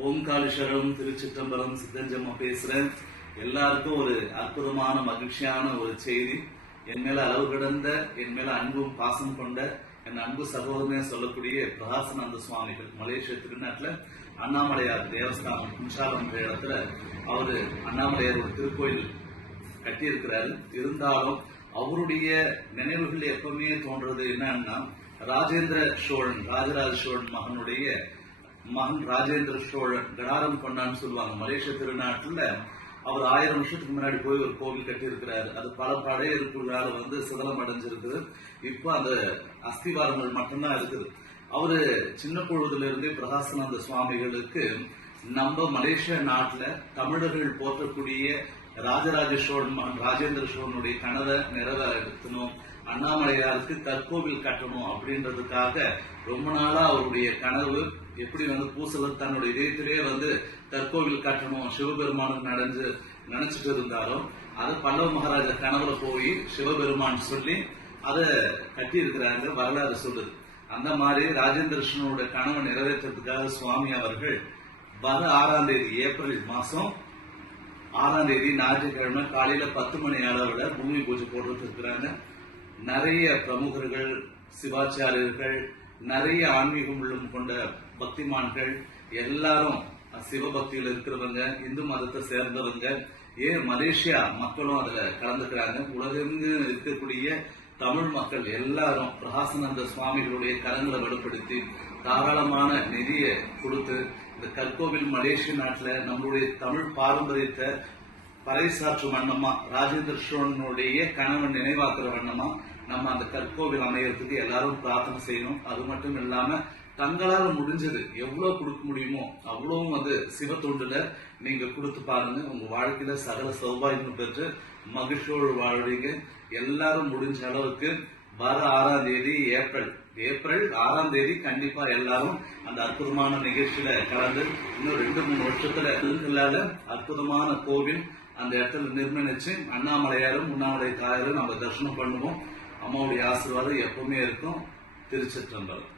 ஓம்காலேஸ்வரம் திருச்சிற்றம்பலம் சித்தஞ்சம்மா பேசுறேன். எல்லாருக்கும் ஒரு அற்புதமான மகிழ்ச்சியான ஒரு செய்தி. என் மேல அளவு கடந்த, என் மேல அன்பும் பாசம் கொண்ட என் அன்பு சகோதரனே சொல்லக்கூடிய பிரகாசனந்த சுவாமிகள் மலேசிய திருநாட்டுல அண்ணாமலையார் தேவஸ்தானம் குஞ்சாலம் இடத்துல அவரு அண்ணாமலையார் ஒரு திருக்கோயில் கட்டி இருக்கிறாரு. இருந்தாலும் அவருடைய நினைவுகள் எப்பவுமே தோன்றது என்னன்னா, ராஜேந்திர சோழன், ராஜராஜ சோழன் மகனுடைய மகன் ராஜேந்திர சோழன் கடாரம் கொண்டான்னு சொல்லுவாங்க. மலேசிய திருநாட்டுல அவர் 1000 வருஷத்துக்கு முன்னாடி போய் ஒரு கோவில் கட்டி இருக்கிறாரு. அது பல படையெடுப்புகளால சிதலம் அடைஞ்சிருக்குது. இப்ப அந்த அஸ்திவாரங்கள் மட்டும்தான் இருக்குது. அவரு சின்ன பொழுதுல இருந்தே பிரகாசனந்த சுவாமிகளுக்கு நம்ம மலேசிய நாட்டுல தமிழர்கள் போற்றக்கூடிய ராஜராஜ சோழன் மகன் ராஜேந்திர சோழனுடைய கனவை நிறைவேற்றணும், அண்ணாமலையாருக்கு கற்கோவில் கட்டணும் அப்படின்றதுக்காக ரொம்ப நாளா அவருடைய கனவு. எப்படி பூசலர் தன்னுடைய இதயத்திலே கற்கோவில் கட்டணும் சிவபெருமானுக்கு நினைச்சிட்டு இருந்தாலும் அது பல்லவ மகாராஜா கனவுல போய் சிவபெருமான் சொல்லி அதை கட்டி இருக்கிறாங்க, வரலாறு சொல்லுது. அந்த மாதிரி ராஜேந்திர சோழனுடைய கனவை நிறைவேற்றதுக்காக சுவாமி அவர்கள் வர 6ஆம் தேதி ஏப்ரல் மாசம் 6ஆம் தேதி ஞாயிற்றுக்கிழமை காலையில 10 மணி அளவுல பூமி பூஜை போட்டு இருக்கிறாங்க. நிறைய பிரமுகர்கள், சிவாச்சாரியர்கள், நிறைய ஆன்மீகம் உள்ளம் கொண்ட பக்திமான்கள் எல்லாரும் சிவபக்தியில் இருக்கிறவங்க, இந்து மதத்தை சேர்ந்தவங்க, ஏன் மலேசியா மக்களும் அதுல கலந்துக்கிறாங்க. உலகெங்கும் இருக்கக்கூடிய தமிழ் மக்கள் எல்லாரும் பிரகாசனந்த சுவாமிகளுடைய கரங்களை வலுப்படுத்தி தாராளமான நிதியை கொடுத்து இந்த கற்கோவில் மலேசிய நாட்டுல நம்மளுடைய தமிழ் பாரம்பரியத்தை பறைசாற்றும் வண்ணமா, ராஜேந்திர சோழனுடைய கணவன் நினைவாக்குற வண்ணமா நம்ம அந்த கற்கோவில் அமையறதுக்கு எல்லாரும் பிரார்த்தனை செய்யணும். அது மட்டும் இல்லாம தங்களால முடிஞ்சது எவ்வளவு கொடுக்க முடியுமோ அவ்வளவும் சிவ தொண்டுல நீங்க கொடுத்து பாருங்க. உங்க வாழ்க்கையில சகல சௌபாகியம் பெற்று மகிழ்ச்சியோடு வாழ்வீங்க. எல்லாரும் முடிஞ்ச அளவுக்கு வர 6ஆம் தேதி ஏப்ரல் 6ஆம் தேதி கண்டிப்பா எல்லாரும் அந்த அற்புதமான நிகழ்ச்சியில கலந்து இன்னும் 2-3 வருஷத்துல அற்புதமான கோவில் அந்த இடத்துல நிர்ணயிச்சு அண்ணாமலையாரும் உண்ணாமலை தாயாரும் நம்ம தரிசனம் பண்ணுவோம். அம்மாவுடைய ஆசீர்வாதம் எப்பவுமே இருக்கும். திருச்சிற்றம்பலம்.